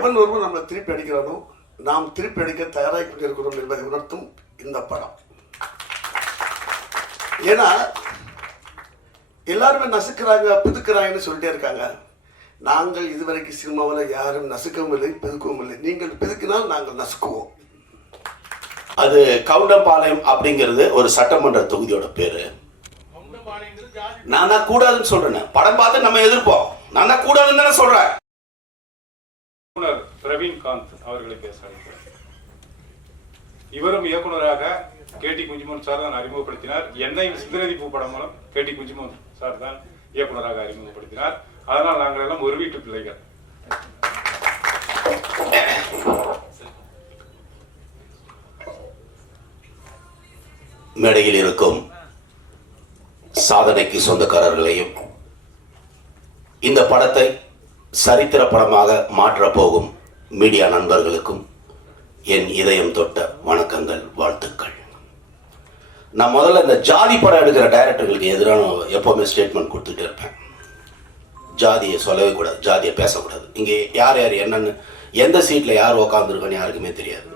எவன் ஒருவன் நம்மளை திருப்பி அடிக்கிறானோ நாம் திருப்பி அடிக்க தயாராகி கொண்டிருக்கிறோம் என்பதை உணர்த்தும் இந்த படம். ஏன்னா எல்லாருமே நசுக்கிறாங்க பிதுக்குறாங்கன்னு சொல்லிட்டே இருக்காங்க. நாங்கள் இதுவரைக்கும் சினிமாவில் யாரும் நசுக்கவும் இல்லை பிதுக்கவும் இல்லை. நீங்கள் பிதுக்கினால் நாங்கள் நசுக்குவோம். அது கவுண்டம்பாளையம் அப்படிங்கிறது ஒரு சட்டமன்ற தொகுதியோட பேரு. நான் தான் கூடாதுன்னு சொல்றேன். படம் பார்த்து நம்ம எதிர்ப்போம். நான் தான் கூடாதுன்னு தானே சொல்றேன். இயக்குனர் பிரவீன் காந்த் அவர்களை பேச இவரும் இயக்குனராக கேடி குஞ்சுமோன் சார் தான் அறிமுகப்படுத்தினார். என்னையும் சிந்தனதி பூ படம் மூலம் கேடி குஞ்சுமோன் சார் தான் இயக்குனராக அறிமுகப்படுத்தினார். அதனால் நாங்கள் எல்லாம் ஒரு வீட்டு பிள்ளைகள். மேடையில் இருக்கும் சாதனைக்கு சொந்தக்காரர்களையும் இந்த படத்தை சரித்திர படமாக மாற்றப்போகும் மீடியா நண்பர்களுக்கும் என் இதயம் தொட்ட வணக்கங்கள் வாழ்த்துக்கள். நான் முதல்ல இந்த ஜாதி படம் எடுக்கிற டைரக்டர்களுக்கு எதிரான எப்போவுமே ஸ்டேட்மெண்ட் கொடுத்துட்டே இருப்பேன். ஜாதியை சொல்லவே கூடாது ஜாதியை பேசக்கூடாது. இங்கே யார் யார் என்னன்னு எந்த சீட்டில் யார் உக்காந்துருக்கன்னு யாருக்குமே தெரியாது.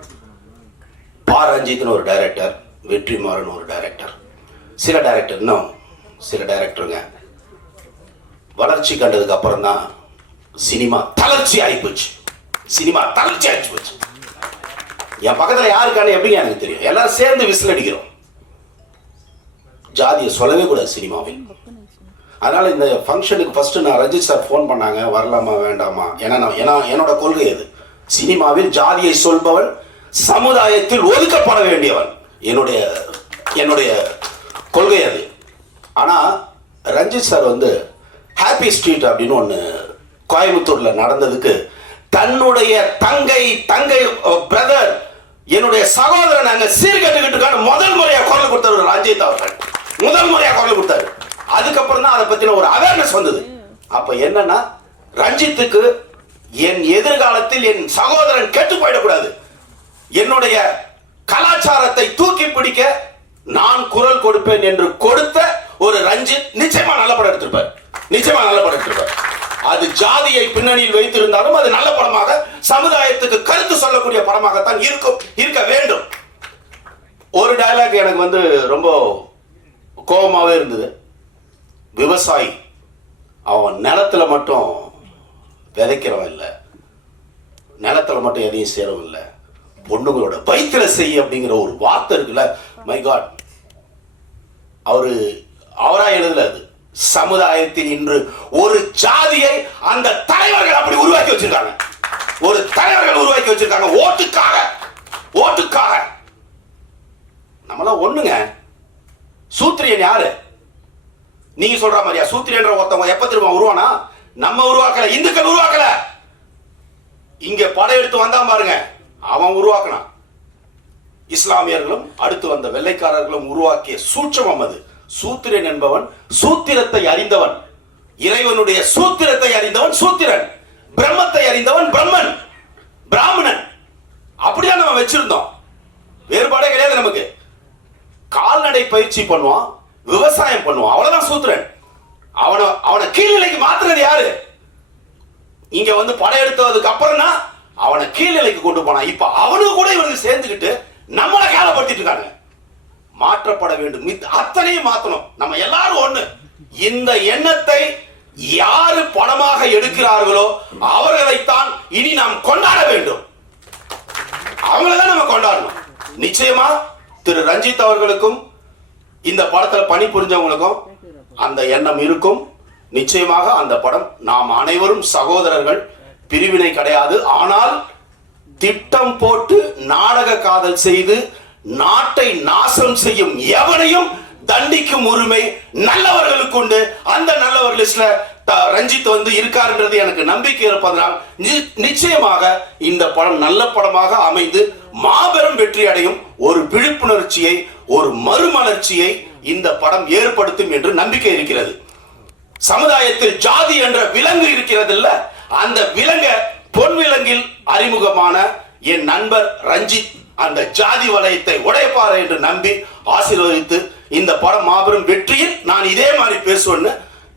பா. ரஞ்சித்னு ஒரு டைரக்டர் வெற்றிமாறன் ஒரு டைரக்டர் சில டைரக்டர் இன்னும் சில டைரக்டருங்க வளர்ச்சி கண்டதுக்கு அப்புறம் தான் சினிமா தளர்ச்சி ஆகிப்போச்சு சினிமா தளர்ச்சி ஆகி போச்சு. என் பக்கத்தில் யாருக்கான எப்படிங்க எனக்கு தெரியும். எல்லாரும் சேர்ந்து விசில் அடிக்கிறோம். ஜாதியை சொல்லவே கூடாது சினிமாவில் அதனால இந்த ஃபங்க்ஷனுக்கு ஃபர்ஸ்ட் நான் ரஞ்சித் சார் ஃபோன் பண்ணாங்க. வரலாமா வேண்டாமா? ஏன்னா நான் ஏன்னா என்னோட கொள்கை அது. சினிமாவில் ஜாதியை சொல்பவன் சமுதாயத்தில் ஒதுக்கப்பட வேண்டியவன். என்னுடைய என்னுடைய கொள்கை அது. ஆனா ரஞ்சித் சார் வந்து ஹாப்பி ஸ்ட்ரீட் அப்படின்னு ஒன்று கோயம்புத்தூர்ல நடந்ததுக்கு தன்னுடைய தங்கை தங்கை பிரதர் என்னுடைய சகோதரன் அங்க சீர்கட்டுக்கிட்டு முதல் முறையா குரல் கொடுத்தாரு ரஞ்சித் அவர்கள். முதல் முறையா குரல் கொடுத்தாரு. அதுக்கப்புறம் தான் அதை பத்தின ஒரு அவேர்னஸ் வந்தது. அப்ப என்னன்னா ரஞ்சித்துக்கு என் எதிர்காலத்தில் என் சகோதரன் கெட்டு போயிடக்கூடாது. என்னுடைய கலாச்சாரத்தை தூக்கி பிடிக்க நான் குரல் கொடுப்பேன் என்று கொடுத்த ஒரு ரஞ்சித் நிச்சயமா நல்ல படம் எடுத்திருப்பார். நிச்சயமா நல்ல படம் எடுத்திருப்பார். அது ஜாதியை பின்னணியில் வைத்திருந்தாலும் அது நல்ல படமாக சமுதாயத்துக்கு கருத்து சொல்லக்கூடிய படமாகத்தான் இருக்கும் இருக்க வேண்டும். ஒரு டயலாக் எனக்கு வந்து ரொம்ப கோபமாகவே இருந்தது. விவசாயி அவன் நிலத்துல மட்டும் விதைக்கிறவன் இல்லை. நிலத்துல மட்டும் எதையும் சேரவும் இல்லை. பொண்ணுங்களோட வயிற்றில் செய் அப்படிங்கிற ஒரு வார்த்தை இருக்குல்ல மை காட் அவரு அவராக எழுதல அது. சமுதாயத்தில் இன்று ஒரு ஜாதியை அந்த தலைவர்கள் அப்படி உருவாக்கி வச்சிருக்காங்க. ஒரு தலைவர்கள் உருவாக்கி வச்சிருக்காங்க. ஓட்டுக்காக ஓட்டுக்காக. நம்மளாம் ஒண்ணுங்க. சூத்திரியன் யாரு? நீங்க சொல்ற மாதிரியா? சூத்திரியன்ற ஒருத்தவங்க எப்ப திரும்ப உருவானா? நம்ம உருவாக்கல இந்துக்கள் உருவாக்கல. இங்க படையெடுத்து வந்தான் பாருங்க. அவன் உருவாக்கினான். இஸ்லாமியர்களும் அடுத்து வந்த வெள்ளைக்காரர்களும் உருவாக்கிய சூட்சமம் அது. சூத்திரன் என்பவன் சூத்திரத்தை அறிந்தவன். இறைவனுடைய சூத்திரத்தை அறிந்தவன் சூத்திரன். பிரம்மத்தை அறிந்தவன் பிரம்மன். பிராமணன். அப்படிதான் நம்ம வச்சிருந்தோம். வேறுபாடே கிடையாது நமக்கு. கால்நடை பயிற்சி பண்ணுவான் விவசாயம் பண்ணுவான் அவ்வளவுதான் சூத்திரன். அவனை அவனை கீழ்நிலைக்கு மாத்துறது யாரு? இங்க வந்து படையெடுத்ததுக்கு அப்புறம் தான் அவனை கீழ்நிலைக்கு கொண்டு போனான். இப்ப அவனுக்கு கூட இவனுக்கு சேர்ந்துக்கிட்டு நம்மளை கேவலப்படுத்திட்டு இருக்காங்க மாற்றப்பட வேண்டும். மித்- அத்தனையும் மாற்றணும் நம்ம எல்லாரும் ஒண்ணு. இந்த எண்ணத்தை யாரு பணமாக எடுக்கிறார்களோ அவர்களைத்தான் இனி நாம் கொண்டாட வேண்டும். அவங்களதான் நம்ம கொண்டாடணும். நிச்சயமா திரு ரஞ்சித் அவர்களுக்கும் இந்த படத்துல பணிபுரிஞ்சவங்களுக்கும் அந்த எண்ணம் இருக்கும். நிச்சயமாக அந்த படம் நாம் அனைவரும் சகோதரர்கள் பிரிவினை கிடையாது. ஆனால் திட்டம் போட்டு நாடக காதல் செய்து நாட்டை நாசம் செய்யும் எவனையும் தண்டிக்கும் உரிமை நல்லவர்களுக்கு உண்டு. அந்த நல்லவர் லிஸ்ட்ல ரஞ்சித் வந்து இருக்காருன்றது எனக்கு நம்பிக்கை இருப்பதனால் நி- நிச்சயமாக இந்த படம் நல்ல படமாக அமைந்து மாபெரும் வெற்றி அடையும் ஒரு விழிப்புணர்ச்சியை ஒரு மறுமலர்ச்சியை இந்த படம் ஏற்படுத்தும் என்று நம்பிக்கை இருக்கிறது. சமுதாயத்தில் ஜாதி என்ற விலங்கு இருக்கிறது அந்த விலங்க பொன் விலங்கில் அறிமுகமான என் நண்பர் ரஞ்சித் அந்த ஜாதி வலயத்தை உடைப்பார் என்று நம்பி ஆசீர்வதித்து இந்த படம் மாபெரும் வெற்றியில் நான் இதே மாதிரி பேசுவேன்னு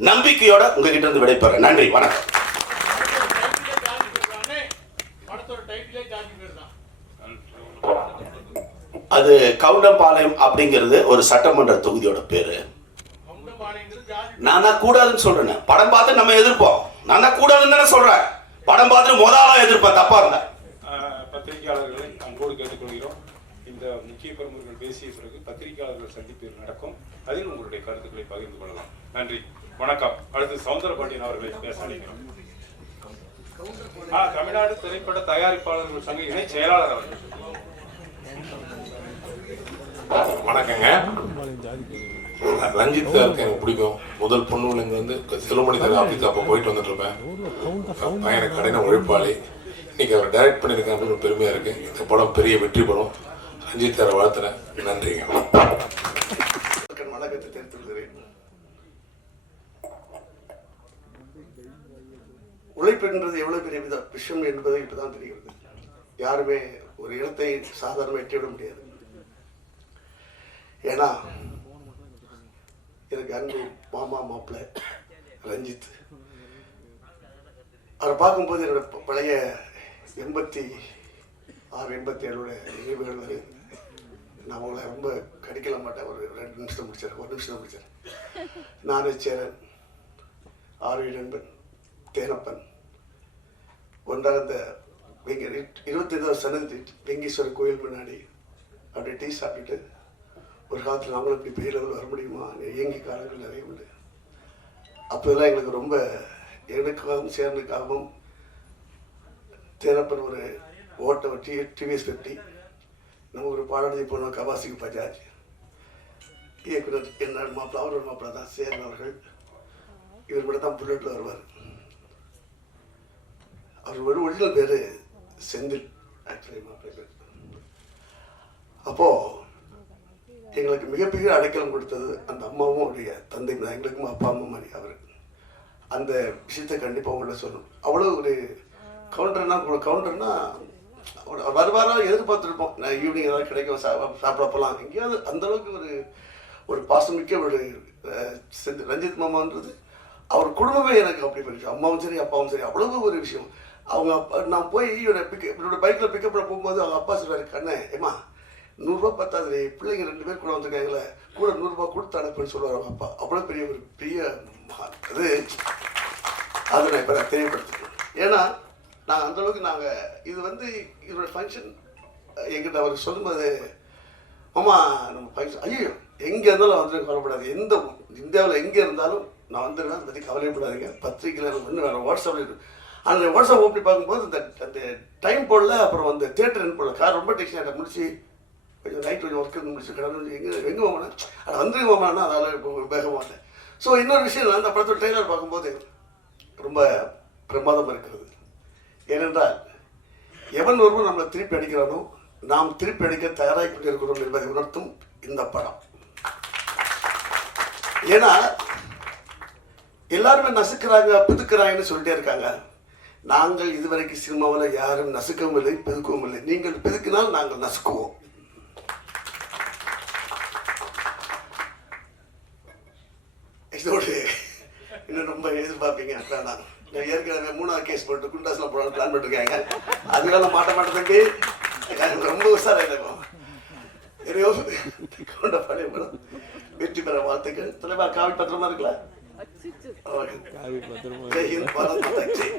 நம்பிக்கையோட உங்ககிட்ட இருந்து விடைபெறேன். நன்றி வணக்கம். அது கவுண்டம்பாளையம் அப்படிங்கிறது ஒரு சட்டமன்ற தொகுதியோட பேரு. நான் தான் கூடாதுன்னு சொல்றேன். படம் பார்த்து நம்ம எதிர்ப்போம். நான் தான் கூடாதுன்னு தானே சொல்றேன். படம் பார்த்துட்டு முதலா எதிர்ப்பேன் தப்பா இருந்தேன் பத்திரிகையாளர்களை அன்போடு கேட்டுக்கொள்கிறோம். இந்த முக்கிய பிரமுகர்கள் பேசிய பிறகு பத்திரிகையாளர்கள் சந்திப்பு நடக்கும் அதில் உங்களுடைய கருத்துக்களை பகிர்ந்து கொள்ளலாம். நன்றி. வணக்கம். அடுத்து சவுந்தரபாண்டியன் அவர்களை பேச அழைக்கிறோம். தமிழ்நாடு திரைப்பட தயாரிப்பாளர்கள் சங்க இணை செயலாளர் அவர்கள் வணக்கங்க. ரஞ்சித் எனக்கு பிடிக்கும். முதல் பொண்ணு இங்கே வந்து செல்வமணி சார் ஆஃபீஸ் அப்போ போயிட்டு வந்துட்டு இருப்பேன் பையனை கடின உழைப்பாளி. இன்னைக்கு அவர் டைரக்ட் பண்ணியிருக்கேன் அப்படின்னு ஒரு பெருமையாக இருக்கு. இந்த படம் பெரிய வெற்றி படம். ரஞ்சித் சாரை வாழ்த்துறேன் நன்றிங்க. மக்கள் வணக்கத்தை தெரிவித்துக் உழைப்புன்றது எவ்வளவு பெரிய வித விஷயம் என்பது இப்பதான் தெரிகிறது. யாருமே ஒரு இடத்தை சாதாரணமாக எட்டிவிட முடியாது. ஏன்னா எனக்கு அன்பு மாமா மாப்பிள்ளை ரஞ்சித். அவரை பார்க்கும்போது என்னோட பழைய எண்பத்தி ஆறு எண்பத்தி ஏழோட நினைவுகள் வருது நான் அவங்கள ரொம்ப கடிக்கல மாட்டேன். ஒரு ரெண்டு நிமிஷம் முடிச்சிடறேன். ஒரு நிமிஷம் முடிச்சிடறேன். நானே சேரன் ஆர்வி நண்பன் தேனப்பன். ஒன்றாக இந்த வெங்க இருபத்தைந்தாவது சனந்தி வெங்கீஸ்வரர் கோயில் முன்னாடி அப்படியே டீ சாப்பிட்டுட்டு ஒரு காலத்தில் நம்மளும் இப்படி பெரிய லெவலில் வர முடியுமா? இயங்கி காலங்கள் நிறைய உண்டு. அப்போதெல்லாம் எங்களுக்கு ரொம்ப எனக்காகவும் சேர்ந்துக்காகவும் தேனப்பன் ஒரு ஓட்டை டி டிவிஎஸ் வெட்டி நம்ம ஒரு பாடாடி போனோம் கவாசிக்கு பஜாஜ். இயக்குனர் என்ன மாப்பிள்ள அவரோட மாப்பிள்ள தான் சேரன் அவர்கள். இவர் கூட தான் புல்லட்டில் வருவார். அவர் ஒரு ஒரிஜினல் பேர் செந்தில் ஆக்சுவலி மாப்பிள்ளை பேர் அப்போது எங்களுக்கு மிகப்பெரிய அடைக்கலம் கொடுத்தது அந்த அம்மாவும் அவருடைய தந்தை தான். எங்களுக்கும் அப்பா அம்மா மாதிரி அவர். அந்த விஷயத்தை கண்டிப்பாக உள்ள சொல்லணும். அவ்வளோ ஒரு கவுண்டர்னா கவுண்டர்னா அவர் வருவாரா எதிர்பார்த்துருப்போம். நான் ஈவினிங் ஏதாவது கிடைக்கும் சா- சாப்பிட போகலாம் எங்கேயாவது அந்தளவுக்கு ஒரு ஒரு பாசமிக்க ஒரு செஞ்சு ரஞ்சித் மாமான்றது அவர் குடும்பமே எனக்கு அப்படி பண்ணிச்சு அம்மாவும் சரி அப்பாவும் சரி அவ்வளவு ஒரு விஷயம். அவங்க அப்பா நான் போய் இவரை பிக்க இவரோட பைக்கில் பிக்கப் பண்ண போகும்போது அவங்க அப்பா சொல்றாரு கண்ணே ஏமா நூறுரூவா பத்தாது பிள்ளைங்க ரெண்டு பேர் கூட வந்திருக்காங்களே கூட நூறுரூவா கொடுத்து அனுப்புன்னு சொல்லுவார் அவங்க அப்பா. அவ்வளோ பெரிய ஒரு பெரிய அது அதை நான் இப்போ நான் தெரியப்படுத்திக்கிறேன். ஏன்னா நான் அந்தளவுக்கு நாங்கள் இது வந்து இதோட ஃபங்க்ஷன் எங்கிட்ட அவர் சொல்லும்போது ஆமா நம்ம ஃபங்க்ஷன் ஐயோ எங்கே இருந்தாலும் வந்துடும் கவலைப்படாது. எந்த இந்தியாவில் எங்கே இருந்தாலும் நான் வந்துடுவேன். அதை பற்றி கவலைப்படாதீங்க பத்திரிக்கையில் ஒன்று வேறு வாட்ஸ்அப்பில் அந்த வாட்ஸ்அப் ஓப்பி பார்க்கும்போது இந்த அந்த டைம் போடல அப்புறம் அந்த தேட்டர் போடல. கார் ரொம்ப டெக்ஷன் ஆகிட்ட முடிச்சு கொஞ்சம் நைட் கொஞ்சம் ஒர்க் முடிச்சு கடந்து எங்கே எங்கே போகணும் அது வந்துருங்க போகணும்னா அதால் இப்போ வேகமாக ஸோ இன்னொரு விஷயம் அந்த படத்தோட ட்ரெய்லர் பார்க்கும்போது ரொம்ப பிரமாதம் இருக்கிறது. ஏனென்றால் எவன் ஒருவன் நம்மளை திருப்பி அடிக்கிறானோ நாம் திருப்பி அடிக்க தயாராகி கொண்டிருக்கிறோம் என்பதை உணர்த்தும் இந்த படம். ஏன்னா எல்லாருமே நசுக்கிறாங்க புதுக்கிறாங்கன்னு சொல்லிட்டே இருக்காங்க. நாங்கள் இதுவரைக்கும் சினிமாவில் யாரும் நசுக்கவும் இல்லை பெதுக்கவும் இல்லை. நீங்கள் பெதுக்கினால் நாங்கள் நசுக்குவோம் இதோடு இன்னும் ரொம்ப நான் ஏற்கனவே மூணாவது கேஸ் போட்டு குண்டாஸ்ல போடலாம் பிளான் பண்ணிருக்காங்க. அதனால மாட்ட தம்பி. எனக்கு ரொம்ப உஷாரா இருக்கும் எதையோ கொண்ட பழைய படம். வெற்றி பெற வாழ்த்துக்கள். தலைவா காவி பத்திரமா இருக்கலாம் ஜெய் ஹிந்த் பாரத் மாதா கி ஜெய்.